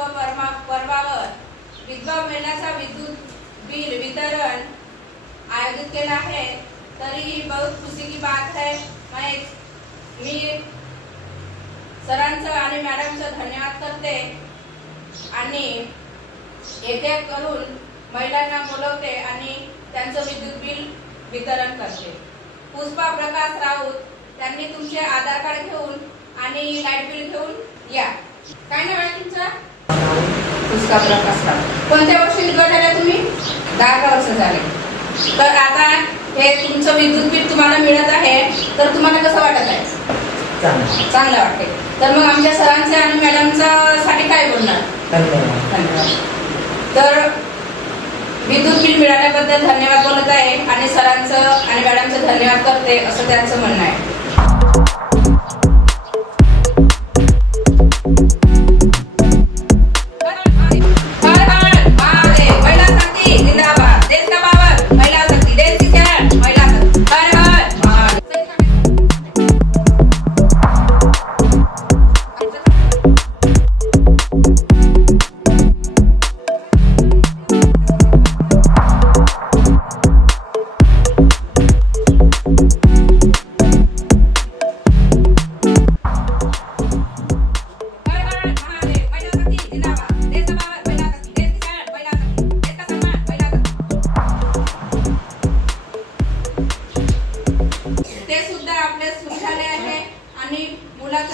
पर्वावर विधवा महिलांचा विद्युत बिल वितरण आयोजित केला है। तरी बहुत खुशी की बात है। मी सरांचं आणि मॅडमचं धन्यवाद करते आणि एक करून महिलांना बोलवते आणि त्यांचं विद्युत बिल वितरण करते। पुष्पा प्रकाश राऊत त्यांनी तुमचे आधार कार्ड घेऊन आणि लाईट बिल घेऊन या। काय नाव आहे तुमचं? पुष्पा प्रकाश राऊत। कोणत्या वर्षी विधवा झाल्या तुम्ही? 10 वर्ष झाले। तर आता हे तुमचं विद्युत बिल तुम्हाला मिळत आहे, तर तुम्हाला कसं वाटत आहे? चांगलं वाटते। तर मग आमच्या सरांचे आणि मॅडमच्या साठी काय बोलणार? धन्यवाद। तर विद्युत बिल मिळाल्याबद्दल धन्यवाद बोलत आहे आणि सरांचं आणि मॅडमचं धन्यवाद करते असं त्यांचं म्हणणं आहे।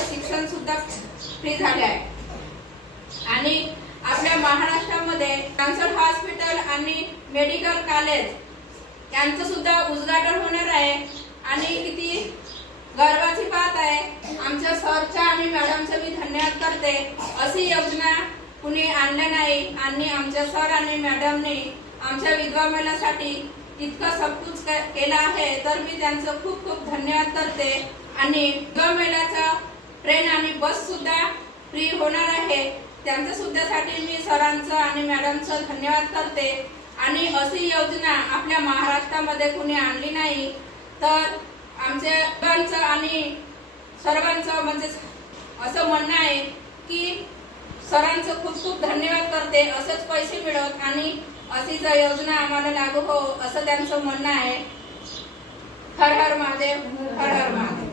शिक्षण सुद्धा फ्री झाले आहे आणि आपल्या महाराष्ट्रामध्ये कॅन्सर हॉस्पिटल आणि मेडिकल कॉलेज यांचं सुद्धा उद्घाटन होणार आहे आणि किती गर्वाची बात आहे। आमच्या सरच्या आणि मॅडमचं मी धन्यवाद करते। अशी योजना कुणी आणली नाही आणि आमच्या सर आणि मॅडमने आमच्या विधवा महिलांसाठी इतकं सब कुछ केलं आहे, तर मी त्यांचं खूप खूप धन्यवाद करते। आणि विधवा महिलांचा ट्रेन आणि बस सुद्धा फ्री होणार आहे, त्यांच्या सुद्धा साठी मी सरांचं आणि मॅडमचं धन्यवाद करते। आणि अशी योजना आपल्या महाराष्ट्रामध्ये कुणी आणली नाही, तर आमच्या सरांचं आणि सर्वांचं म्हणजे असं म्हणणं आहे की सरांचं खूप खूप धन्यवाद करते। असेच पैसे मिळत आणि अशीच योजना आम्हाला लागू हो असं त्यांचं म्हणणं आहे। हर हर महादेव, हर हर महादेव।